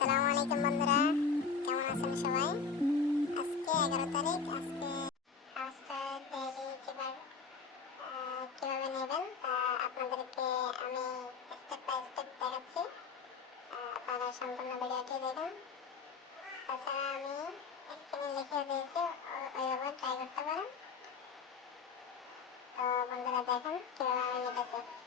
আসসালামু আলাইকুম বন্ধুরা, কেমন আছেন সবাই? আজকে 11 তারিখ। আজকে কাজটা ডেইলি কিভাবে নেবেন তা আপনাদেরকে আমি স্টেপ বাই স্টেপ দেখাচ্ছি। আপনারা সম্পূর্ণ ভিডিওটি দেখুন। তাছাড়া আমি স্ক্রিনে লিখে দিয়েছি, ওইভাবে ট্রাই করতে পারেন। তো বন্ধুরা দেখুন কীভাবে আমি নিতেছি।